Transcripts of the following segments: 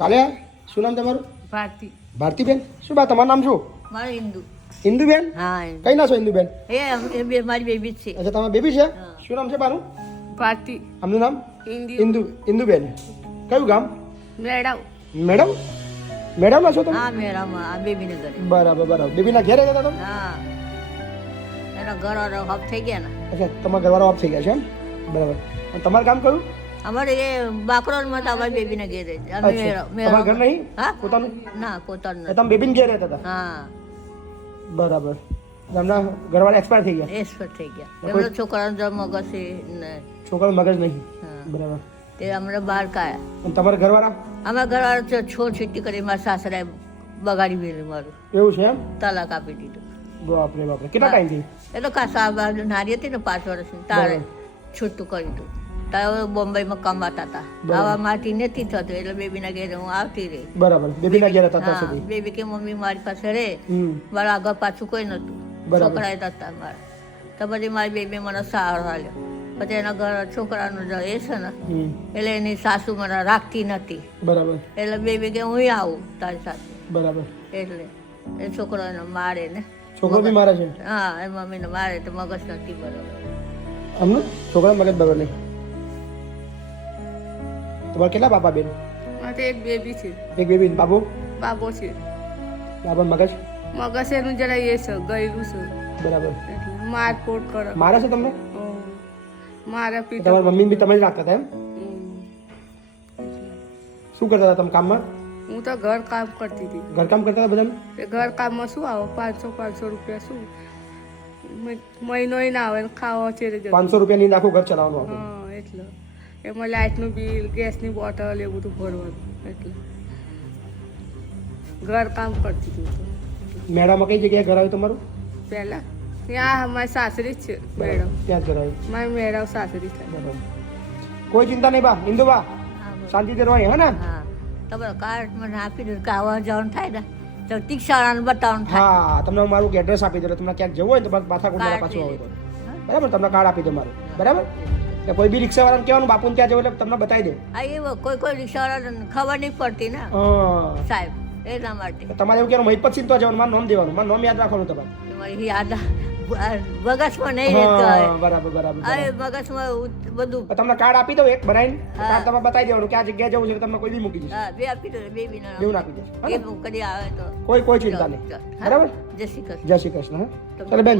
કાલે શું નામ તમારું? ભારતી. ભારતીબેન. શું બા તમારું નામ શું? મારું હિન્દુ. ઇન્દુબેન. હા કઈ ના છો ઇન્દુબેન? એ બે મારી બેબી છે. અચ્છા તમારી બેબી છે. શું નામ છે બાનું? ભારતી. આમનું નામ? ઇન્દુબેન. કયું ગામ? મેળાવ. મેડમ મેડમ છો તમે? હા મેળામાં આ બેબીને ઘરે. બરાબર બરાબર. બેબીના ઘેરે ગયા હતા તમે? હા એના ઘરવાળો હપ થઈ ગયા ને. અચ્છા તમારા ઘરવાળા ઓફ થઈ ગયા છે એમ? બરાબર. અને તમારું કામ કયું? અમારે એ બાકરોલમાં તો અમારી બેબીને ઘેરે છે. અમે તમારું ઘર નહીં? હા પોતાનું? ના પોતાનું નથી. તમે બેબીને ઘેર રહેતા હતા? હા બરાબર. એમના ઘરવાળા એક્સપાયર થઈ ગયા? એક્સપર્ટ થઈ ગયા. એમનો છોકરાનો જન્મ મગજ ને છોકરાનું મગજ નહીં. હા બરાબર. તે અમને બહાર કાઢ્યા. અને તમારા ઘરવાળા? અમારા ઘરવાળો છોડ છીટી કરી મારા સાસરાએ બગાડી મેળ્યું મારું. એવું છે એમ? તલાક આપી દીધું. બાપરે બાપરે. કેટલા ટાઈમથી? એ તો કાસા નારી હતી ને 5 વર્ષની તારે છૂટું કર્યું હતું. તારે બોમ્બેમાં કમાતા હતા. આવા માટી નથી થતું એટલે બેબીના ઘેરે હું આવતી રહી. બરાબર. બેબીના ઘેર હતા ત્યાં હા સુધી? બેબી કે મમ્મી મારી પાસે રહે. મારા આગળ પાછું કોઈ નતું. છોકરા હતા મારા. તો પછી મારી બેબી મને સહારો આલ્યો. પછી એના ઘર છોકરાનું એ છે ને એટલે એની સાસુ મને રાખતી નથી. બરાબર. એટલે બેબી કે હું આવું તારી સાથે. બરાબર. એટલે એ છોકરો એને મારે ને. છોકરો બી મારે છે? હા એ મમ્મીને મારે તો મગજ નથી બરોબર. અમને છોકરા મગજ બરાબર નહીં. તમારે કેટલા બાપા બેન? મારે એક બેબી છે. એક બેબી. બાબુ? બાબો છે. બાબા મગજ? મગજ એનું જરા એ છે ગયેલું છે. બરાબર. એટલે મારપોટ કરે. મારે છે તમને? મારા પિતા. તમારી મમ્મી બી તમે જ રાખતા હતા એમ? શું કરતા હતા તમે કામમાં? હું તો ઘર કામ કરતી હતી. ઘરકામ કરતા હતા બધાને? એ ઘર કામમાં શું આવે 500 રૂપિયા શું મહિનો ના આવે ને ખાવા છે 500 રૂપિયા ની આખું ઘર ચલાવવાનું આપણે? હા એટલે એમાં લાઇટનું બિલ ગેસની બોટલ એ બધું ભરવાનું એટલે ઘર કામ કરતી હતી. મેળામાં કઈ જગ્યાએ ઘર આવ્યું તમારું? પહેલા ત્યાં અમારી સાસરી જ છે મેળવ. ત્યાં જ ઘર આવ્યું? મારી મેળવ સાસરી થાય. બરાબર. કોઈ ચિંતા નહીં બા. ઇન્દુબા શાંતિથી રહેવાની હે ને? હા તમારો કાર્ડ મને આપી દો કે આવવા જવાનું થાય ને તો તીક્ષાળાને બતાવવાનું થાય. હા તમને મારું એડ્રેસ આપી દો. તમને ક્યાંક જવું હોય તો માથા કોટલા પાછું આવે તો બરાબર. તમને કાર્ડ આપી દો મારું. બરાબર. એટલે કોઈ બી રિક્ષાવાળાને કહેવાનું બાપુને ત્યાં જવું એટલે તમને બતાવી દે. હા એવો કોઈ રિક્ષાવાળાને ખબર નહીં પડતી ને સાહેબ એટલા માટે. તમારે એવું કહેવાનું મહિપત સિંહ તો જવાનું. મારું નામ દેવાનું. મારું નામ યાદ રાખવાનું તમારે. તમારી યાદ મગજમાં નહીં બરાબર બરાબર. મગજમાં બધું. તમને કાર્ડ આપી દઉં એક બનાવીને. કાર્ડ તમે બતાવી દેવાનું કે આ જગ્યાએ જવું છે. તમને કોઈ બી મૂકી દેશે. હા બે આપી દો બેબી ને બેવું આપી દેશે. કદી આવે તો કોઈ ચિંતા નહીં. બરાબર. જય શ્રી કૃષ્ણ. જય શ્રી કૃષ્ણ. ચાલો બેન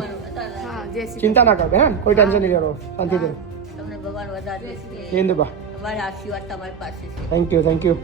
ચિંતા ના કરજો હે. કોઈ ટેન્શન નહીં લેવાનું. શાંતિથી. તમને ભગવાન વધારે ઇન્દુબા તમારા આશીર્વાદ તમારી પાસે છે. Thank you.